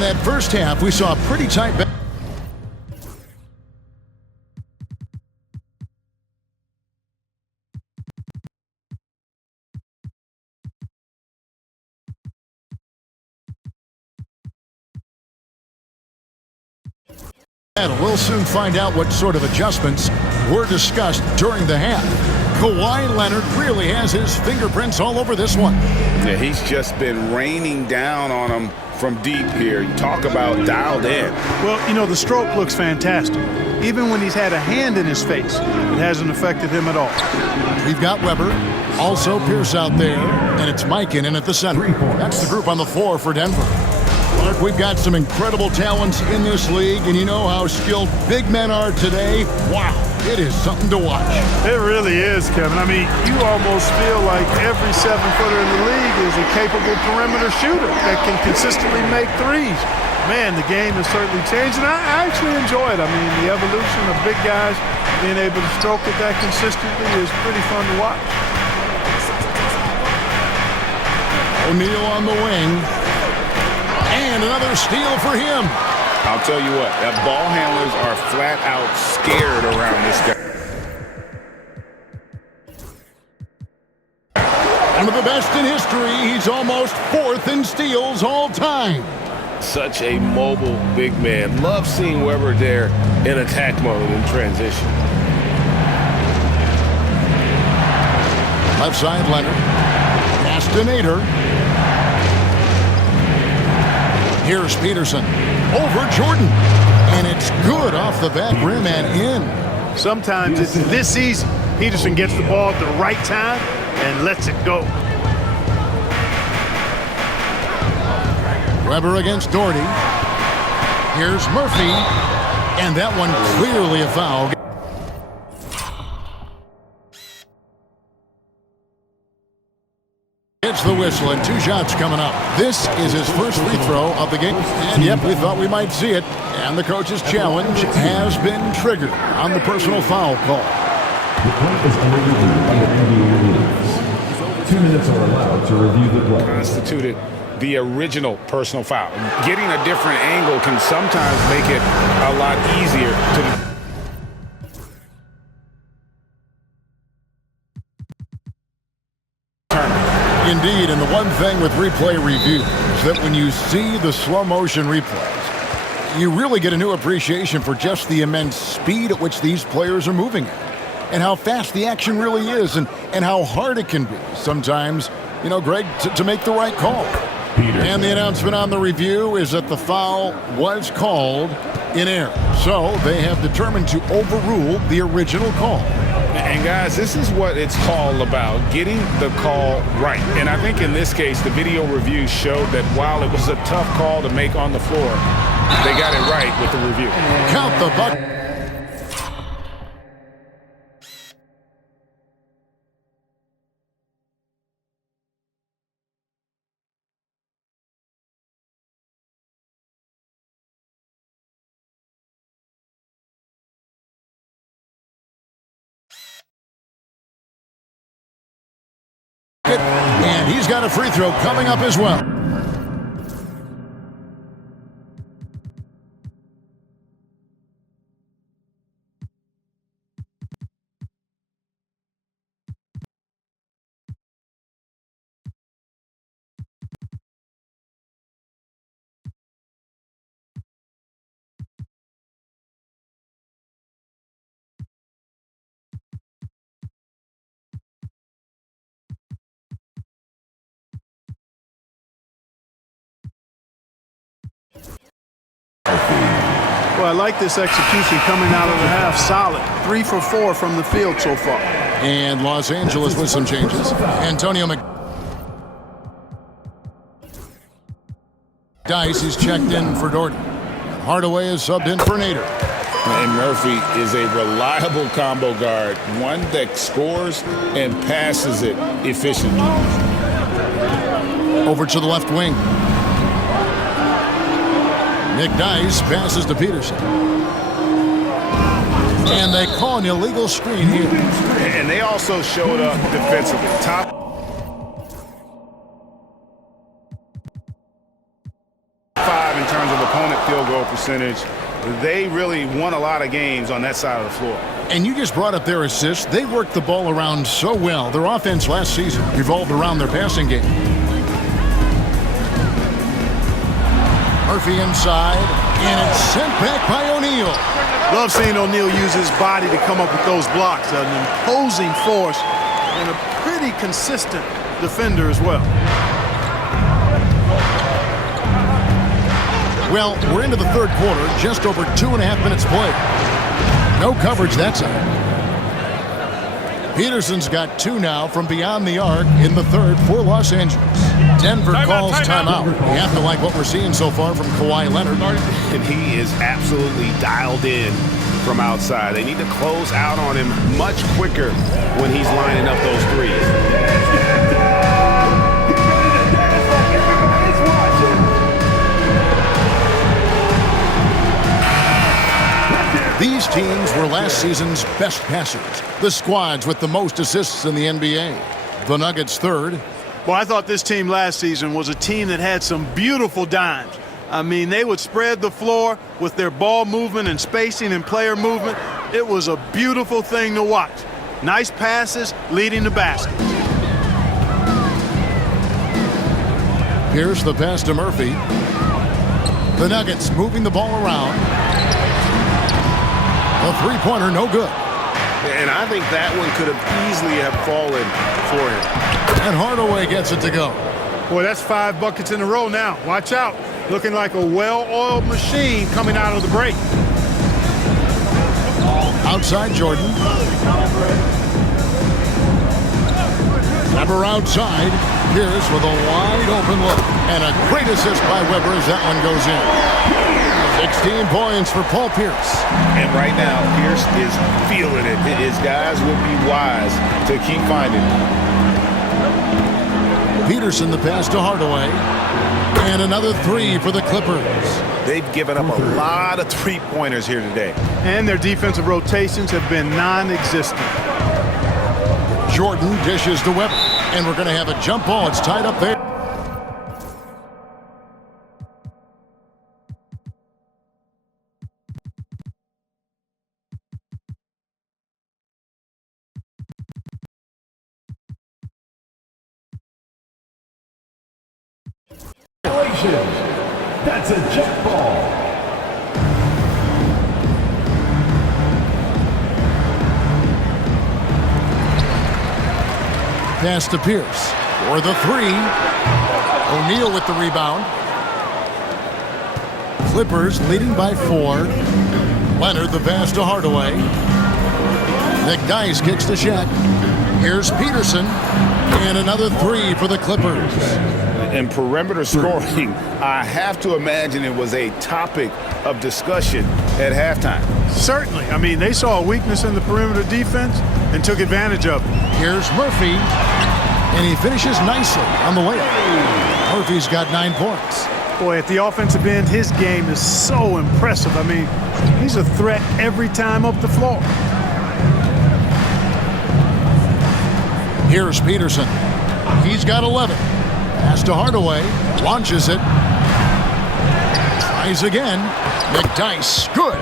in that first half, we saw a pretty tight battle. We'll soon find out what sort of adjustments were discussed during the half. Kawhi Leonard really has his fingerprints all over this one. Yeah, he's just been raining down on him from deep here. Talk about dialed in. Well, you know, the stroke looks fantastic. Even when he's had a hand in his face, it hasn't affected him at all. We've got Weber, also Pierce out there, and it's Mikan in at the center. That's the group on the floor for Denver. Mark, we've got some incredible talents in this league, and you know how skilled big men are today. Wow, it is something to watch. It really is, Kevin. I mean, you almost feel like every 7-footer in the league is a capable perimeter shooter that can consistently make threes. Man, the game has certainly changed, and I actually enjoy it. I mean, the evolution of big guys being able to stroke it that consistently is pretty fun to watch. O'Neal on the wing. And another steal for him. I'll tell you what, that ball handlers are flat out scared around this guy. One of the best in history. He's almost 4th in steals all time. Such a mobile big man. Love seeing Weber there in attack mode in transition. Left side, Leonard. Pass to Nader. Here's Peterson. Over Jordan. And it's good off the back rim and in. Sometimes it's this easy. Peterson gets the ball at the right time and lets it go. Weber against Doherty. Here's Murphy. And that one clearly a foul. Gets the whistle and 2 shots coming up. This is his first free throw of the game. And yep, we thought we might see it. And the coach's challenge has been triggered on the personal foul call. The play is reviewed by the NBA rules. 2 minutes are allowed to review the play. Constituted the original personal foul. Getting a different angle can sometimes make it a lot easier to Indeed, and the one thing with replay review is that when you see the slow motion replays, you really get a new appreciation for just the immense speed at which these players are moving at, and how fast the action really is, and how hard it can be sometimes, you know, Greg, to make the right call. And the announcement on the review is that the foul was called in error. So they have determined to overrule the original call. And guys, this is what it's all about, getting the call right. And I think in this case, the video review showed that while it was a tough call to make on the floor, they got it right with the review. Count the bucket. And he's got a free throw coming up as well. Well, I like this execution coming out of the half. Solid. 3 for 4 from the field so far. And Los Angeles with some changes. Antonio Dice is checked in for Doherty. Hardaway is subbed in for Nader. And Murphy is a reliable combo guard, one that scores and passes it efficiently. Over to the left wing. Nick Dice passes to Peterson. And they call an illegal screen here. And they also showed up defensively. Top 5 in terms of percentage. They really won a lot of games on that side of the floor. And you just brought up their assists. They worked the ball around so well. Their offense last season revolved around their passing game. Murphy inside, and it's sent back by O'Neal. Love seeing O'Neal use his body to come up with those blocks. An imposing force and a pretty consistent defender as well. Well, we're into the third quarter, just over 2.5 minutes played. No coverage that side. Peterson's got 2 now from beyond the arc in the third for Los Angeles. Denver calls timeout. We have to like what we're seeing so far from Kawhi Leonard. And he is absolutely dialed in from outside. They need to close out on him much quicker when he's lining up those threes. These teams were last season's best passers. The squads with the most assists in the NBA. The Nuggets third. Well, I thought this team last season was a team that had some beautiful dimes. I mean, they would spread the floor with their ball movement and spacing and player movement. It was a beautiful thing to watch. Nice passes leading to baskets. Here's the pass to Murphy. The Nuggets moving the ball around. A three-pointer, no good. And I think that one could have easily have fallen for him. And Hardaway gets it to go. Boy, that's 5 buckets in a row now. Watch out. Looking like a well-oiled machine coming out of the break. Outside Jordan. Weber outside. Pierce with a wide open look. And a great assist by Weber as that one goes in. 16 points for Paul Pierce. And right now, Pierce is feeling it. His guys will be wise to keep finding it. Peterson the pass to Hardaway. And another 3 for the Clippers. They've given up a lot of three-pointers here today. And their defensive rotations have been non-existent. Jordan dishes to Weber. And we're going to have a jump ball. It's tied up there. That's a jump ball. Pass to Pierce for the 3. O'Neal with the rebound. Clippers leading by 4. Leonard the pass to Hardaway. McDyess kicks to Shaq. Here's Peterson. And another 3 for the Clippers. And perimeter scoring, I have to imagine it was a topic of discussion at halftime. Certainly. I mean, they saw a weakness in the perimeter defense and took advantage of it. Here's Murphy. And he finishes nicely on the layup. Murphy's got 9 points. Boy, at the offensive end, his game is so impressive. I mean, he's a threat every time up the floor. Here's Peterson. He's got 11. Pass to Hardaway. Launches it. Tries again. McDyess. Good.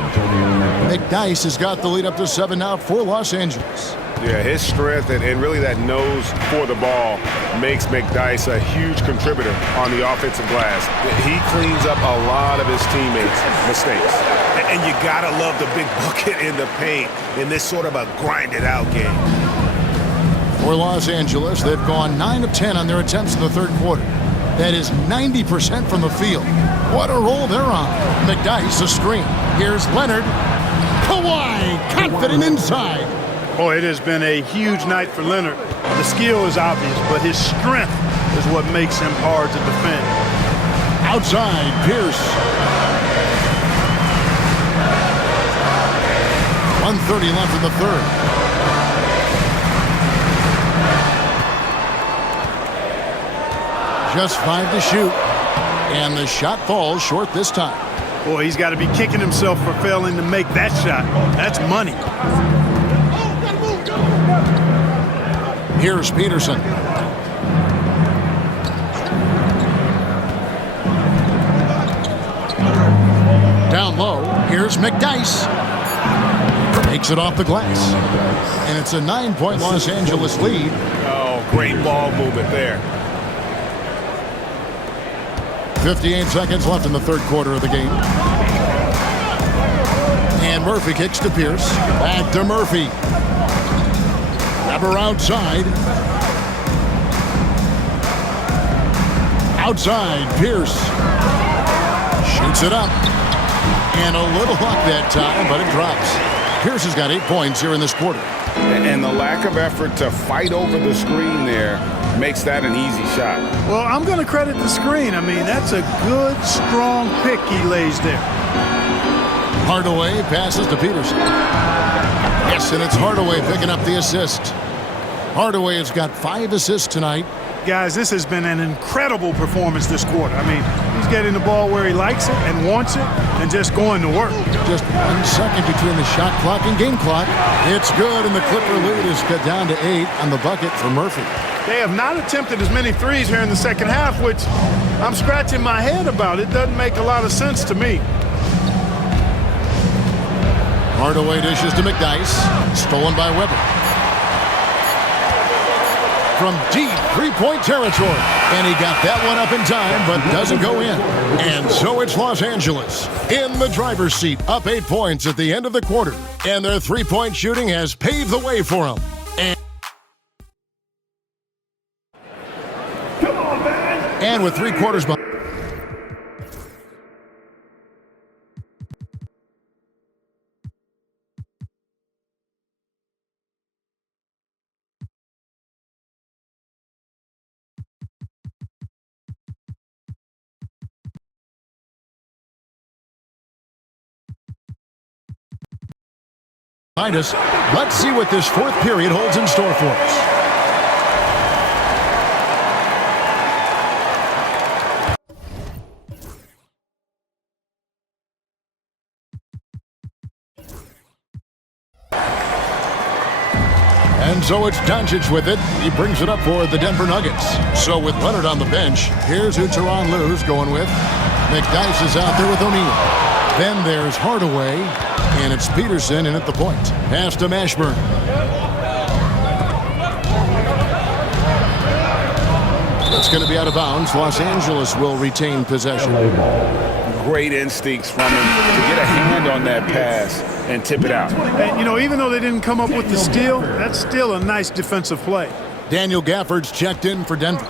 McDyess has got the lead up to 7 now for Los Angeles. Yeah, his strength and really that nose for the ball makes McDyess a huge contributor on the offensive glass. He cleans up a lot of his teammates' mistakes. And you gotta love the big bucket in the paint in this sort of a grinded-out game. For Los Angeles, they've gone 9 of 10 on their attempts in the third quarter. That is 90% from the field. What a roll they're on. McDyess, a screen. Here's Leonard. Kawhi, confident inside. Boy, it has been a huge night for Leonard. The skill is obvious, but his strength is what makes him hard to defend. Outside, Pierce. 1:30 left in the third. Just 5 to shoot. And the shot falls short this time. Boy, he's got to be kicking himself for failing to make that shot. That's money. Here's Peterson. Down low, here's McDyess. Takes it off the glass. And it's a 9-point Los Angeles lead. Oh, great ball movement there. 58 seconds left in the third quarter of the game. And Murphy kicks to Pierce. Back to Murphy. Grabber outside. Outside, Pierce. Shoots it up. And a little luck that time, but it drops. Pierce has got 8 points here in this quarter. And the lack of effort to fight over the screen there makes that an easy shot. Well, I'm going to credit the screen. I mean, that's a good, strong pick he lays there. Hardaway passes to Peterson. Yes, and it's Hardaway picking up the assist. Hardaway has got 5 assists tonight. Guys, this has been an incredible performance this quarter. I mean, he's getting the ball where he likes it and wants it and just going to work. Just 1 second between the shot clock and game clock. It's good, and the Clipper lead is cut down to 8 on the bucket for Murphy. They have not attempted as many threes here in the second half, which I'm scratching my head about. It doesn't make a lot of sense to me. Hardaway dishes to McDyess. Stolen by Weber. From deep three-point territory. And he got that one up in time, but doesn't go in. And so it's Los Angeles in the driver's seat, up 8 points at the end of the quarter. And their three-point shooting has paved the way for them. And with 3 quarters behind. Us. Let's see what this fourth period holds in store for us. And so it's Doncic with it. He brings it up for the Denver Nuggets. So with Leonard on the bench, here's who Tyronn Lue's going with. McDyess is out there with O'Neal. Then there's Hardaway, and it's Peterson in at the point. Pass to Mashburn. It's going to be out of bounds. Los Angeles will retain possession. Great instincts from him to get a hand on that pass and tip it out. And, you know, even though they didn't come up with the steal, that's still a nice defensive play. Daniel Gafford's checked in for Denver.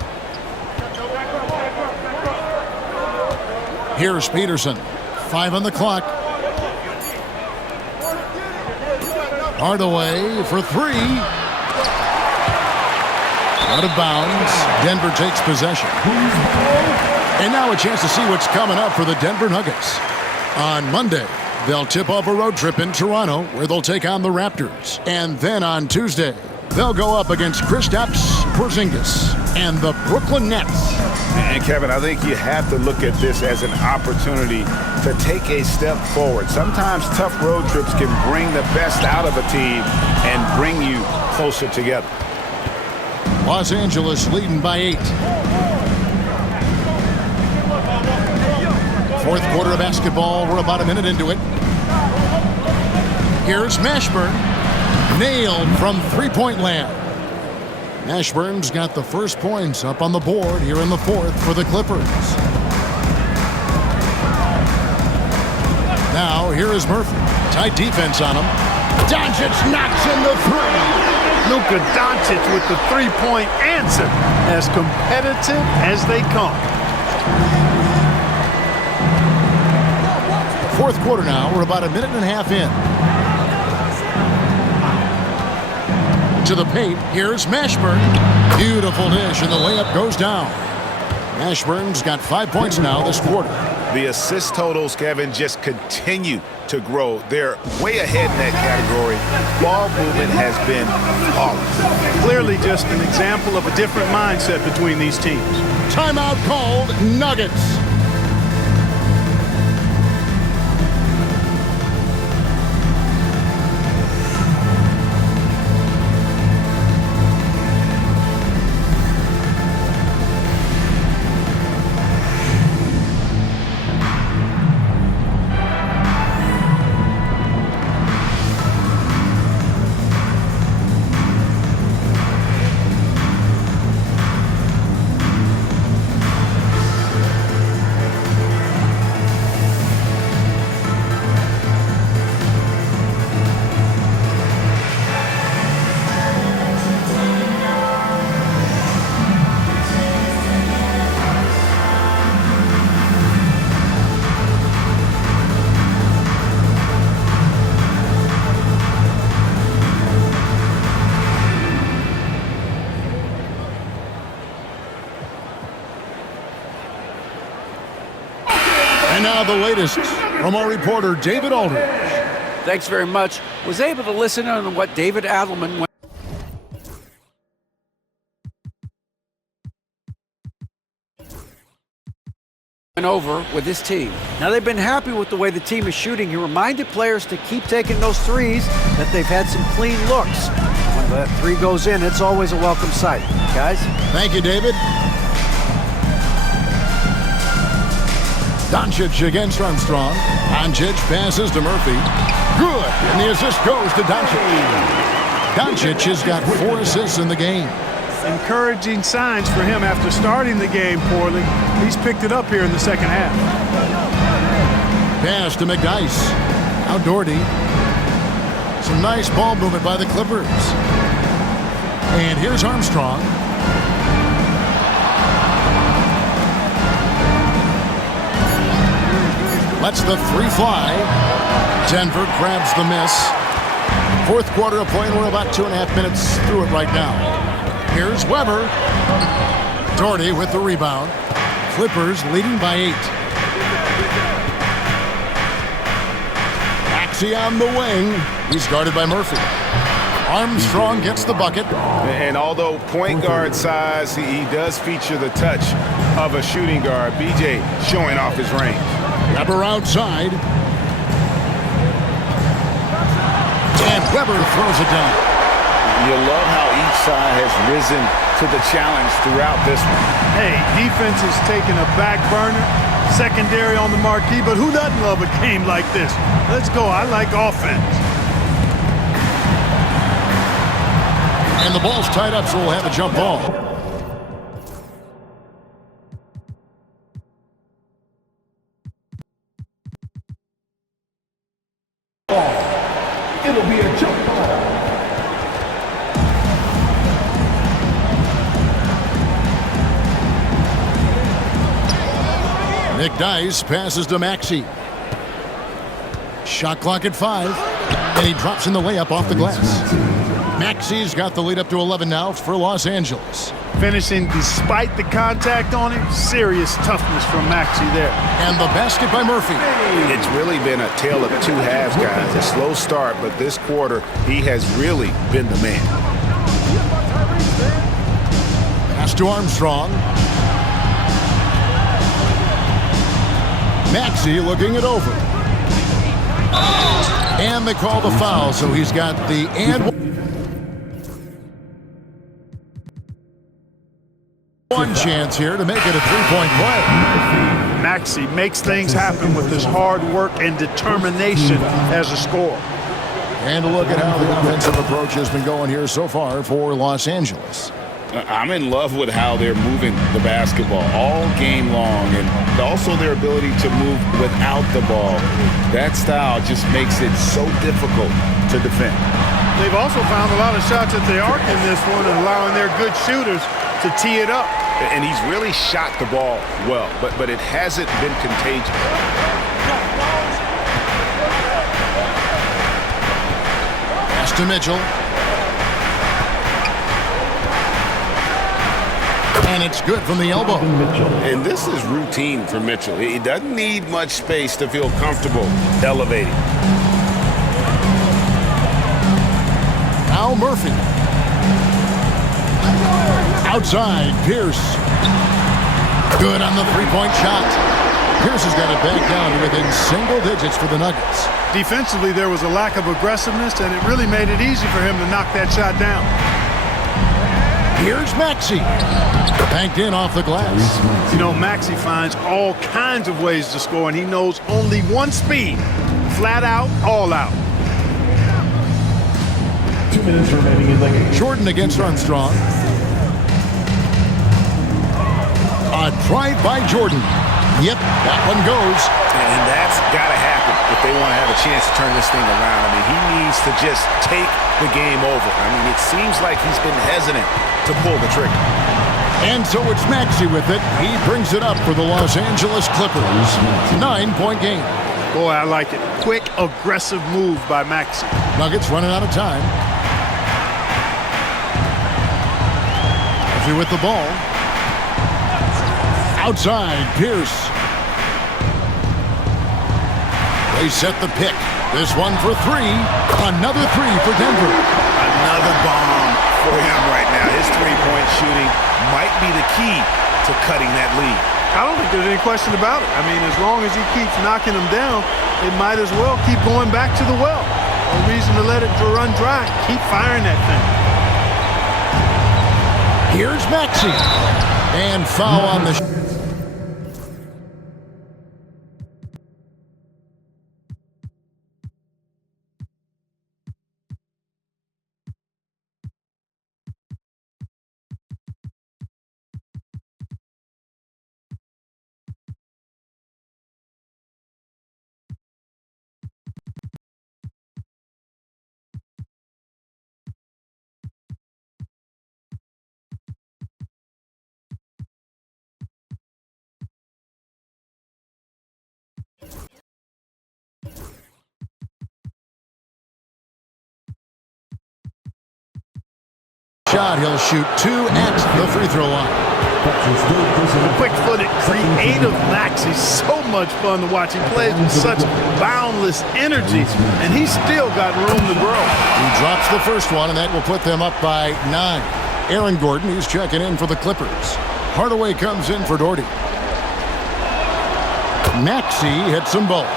Here's Peterson. 5 on the clock. Hardaway for 3. Out of bounds. Denver takes possession. And now a chance to see what's coming up for the Denver Nuggets. On Monday, they'll tip off a road trip in Toronto where they'll take on the Raptors. And then on Tuesday, they'll go up against Kristaps Porzingis and the Brooklyn Nets. And Kevin, I think you have to look at this as an opportunity to take a step forward. Sometimes tough road trips can bring the best out of a team and bring you closer together. Los Angeles leading by 8. Fourth quarter of basketball. We're about a minute into it. Here's Mashburn. Nailed from three-point land. Mashburn's got the first points up on the board here in the fourth for the Clippers. Now, here is Murphy. Tight defense on him. Doncic knocks in the 3. Luka Doncic with the three-point answer. As competitive as they come. Fourth quarter now. We're about a minute and a half in. To the paint. Here's Mashburn. Beautiful dish, and the layup goes down. Mashburn's got 5 points now this quarter. The assist totals, Kevin, just continue to grow. They're way ahead in that category. Ball movement has been flawless. Clearly just an example of a different mindset between these teams. Timeout called. Nuggets. the latest from our reporter, David Aldridge. Thanks very much. Was able to listen in on what David Adelman went over with his team. Now they've been happy with the way the team is shooting. He reminded players to keep taking those threes, that they've had some clean looks. When that three goes in, it's always a welcome sight. Guys? Thank you, David. Doncic against Armstrong. Doncic passes to Murphy. Good. And the assist goes to Doncic. Doncic has got 4 assists in the game. Encouraging signs for him after starting the game poorly. He's picked it up here in the second half. Pass to McDyess. Now Doherty. Some nice ball movement by the Clippers. And here's Armstrong. Lets the three fly. Denver grabs the miss. Fourth quarter of play, and we're about 2.5 minutes through it right now. Here's Weber. Doherty with the rebound. Clippers leading by 8. Maxey on the wing. He's guarded by Murphy. Armstrong gets the bucket. And although point guard size, he does feature the touch of a shooting guard. BJ showing off his range. Weber outside. And Weber throws it down. You love how each side has risen to the challenge throughout this one. Hey, defense is taking a back burner, secondary on the marquee, but who doesn't love a game like this? Let's go. I like offense. And the ball's tied up, so we'll have a jump ball. It'll be a jump ball. McDyess passes to Maxey. Shot clock at 5. And he drops in the layup off the glass. Maxey's got the lead up to 11 now for Los Angeles. Finishing despite the contact on him. Serious toughness from Maxey there. And the basket by Murphy. It's really been a tale of two halves, guys. A slow start, but this quarter, he has really been the man. Pass to Armstrong. Maxey looking it over. And they call the foul, so he's got the one chance here to make it a three-point play. Maxey makes things happen with his hard work and determination as a scorer. And a look at how the offensive approach has been going here so far for Los Angeles. I'm in love with how they're moving the basketball all game long, and also their ability to move without the ball. That style just makes it so difficult to defend. They've also found a lot of shots at the arc in this one and allowing their good shooters to tee it up. And he's really shot the ball well, but it hasn't been contagious. Pass to Mitchell. And it's good from the elbow. And this is routine for Mitchell. He doesn't need much space to feel comfortable elevating. Now Murphy. Outside, Pierce. Good on the three-point shot. Pierce has got it back down to within single digits for the Nuggets. Defensively, there was a lack of aggressiveness, and it really made it easy for him to knock that shot down. Here's Maxey. Banked in off the glass. You know, Maxey finds all kinds of ways to score, and he knows only one speed. Flat out, all out. 2 minutes remaining in the game. Jordan against Armstrong. A drive by Jordan. Yep, that one goes. And that's got to happen if they want to have a chance to turn this thing around. I mean, he needs to just take the game over. I mean, it seems like he's been hesitant to pull the trigger. And so it's Maxey with it. He brings it up for the Los Angeles Clippers. 9-point game. Boy, I like it. Quick, aggressive move by Maxey. Nuggets running out of time. Murphy with the ball. Outside, Pierce. They set the pick. This one for three. Another three for Denver. Another bomb for him right now. His three-point shooting might be the key to cutting that lead. I don't think there's any question about it. I mean, as long as he keeps knocking them down, they might as well keep going back to the well. No reason to let it run dry. Keep firing that thing. Here's Maxey. And foul on the shot. He'll shoot two at the free throw line. Quick-footed, creative Maxey. So much fun to watch. He plays with such boundless energy, and he's still got room to grow. He drops the first one, and that will put them up by 9. Aaron Gordon, he's checking in for the Clippers. Hardaway comes in for Doherty. Maxey hits them both.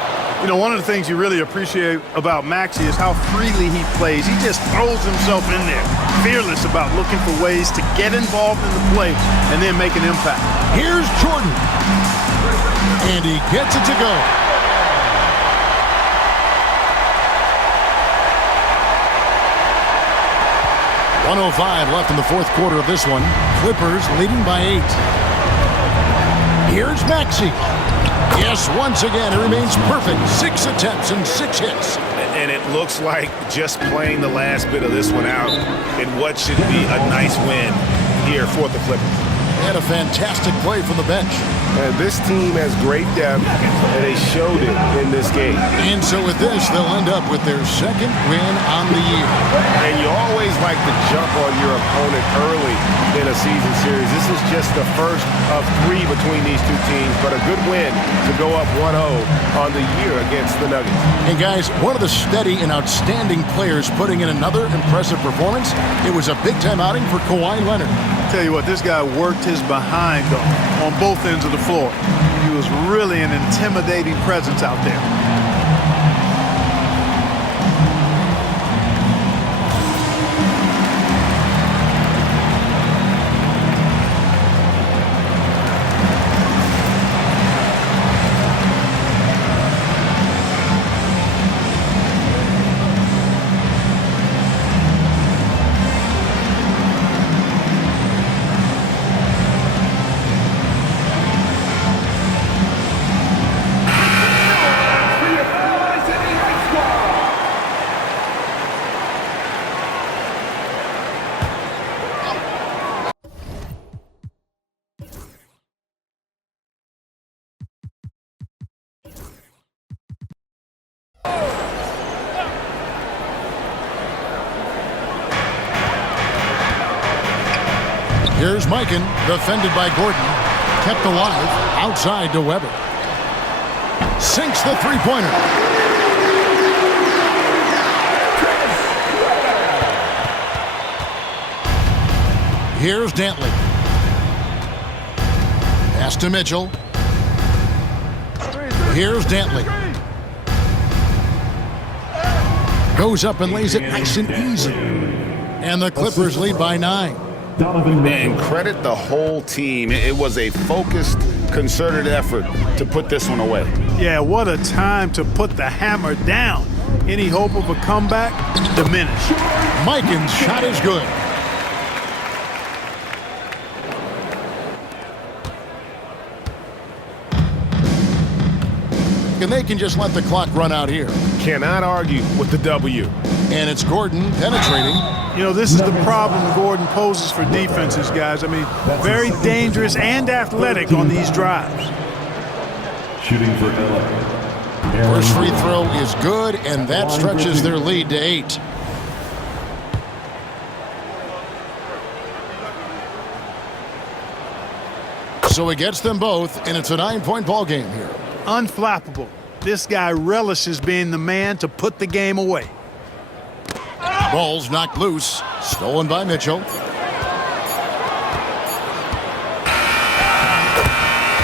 You know, one of the things you really appreciate about Maxey is how freely he plays. He just throws himself in there, fearless about looking for ways to get involved in the play and then make an impact. Here's Jordan. And he gets it to go. .105 left in the fourth quarter of this one. Clippers leading by 8. Here's Maxey. Yes, once again, it remains perfect. 6 attempts and 6 hits. And it looks like just playing the last bit of this one out in what should be a nice win here for the Clippers. And a fantastic play from the bench. And this team has great depth, and they showed it in this game. And so with this, they'll end up with their second win on the year. And you always like to jump on your opponent early in a season series. This is just the first of 3 between these two teams, but a good win to go up 1-0 on the year against the Nuggets. And guys, one of the steady and outstanding players putting in another impressive performance, it was a big-time outing for Kawhi Leonard. Tell you what, this guy worked his behind off on both ends of the floor. He was really an intimidating presence out there. Here's Mikan, defended by Gordon. Kept alive, outside to Weber. Sinks the three-pointer. Here's Dantley. Pass to Mitchell. Here's Dantley. Goes up and lays it nice and easy. And the Clippers lead by 9. And credit the whole team. It was a focused, concerted effort to put this one away. Yeah, what a time to put the hammer down. Any hope of a comeback? Diminished. Mikan's shot is good. And they can just let the clock run out here. Cannot argue with the W. And it's Gordon penetrating. You know, this is the problem Gordon poses for defenses, guys. I mean, very dangerous and athletic on these drives. Shooting for LA. First free throw is good, and that stretches their lead to 8. So he gets them both, and it's a 9-point ball game here. Unflappable. This guy relishes being the man to put the game away. Ball's knocked loose. Stolen by Mitchell.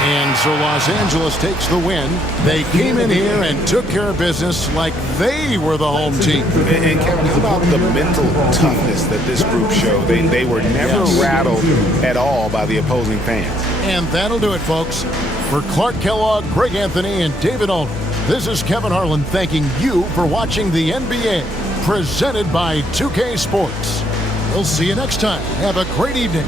And so Los Angeles takes the win. They came in here and took care of business like they were the home team. And Kevin, how about the mental toughness that this group showed? They were never rattled at all by the opposing fans. And that'll do it, folks. For Clark Kellogg, Greg Anthony, and David Aldridge, this is Kevin Harlan thanking you for watching the NBA, presented by 2K Sports. We'll see you next time. Have a great evening.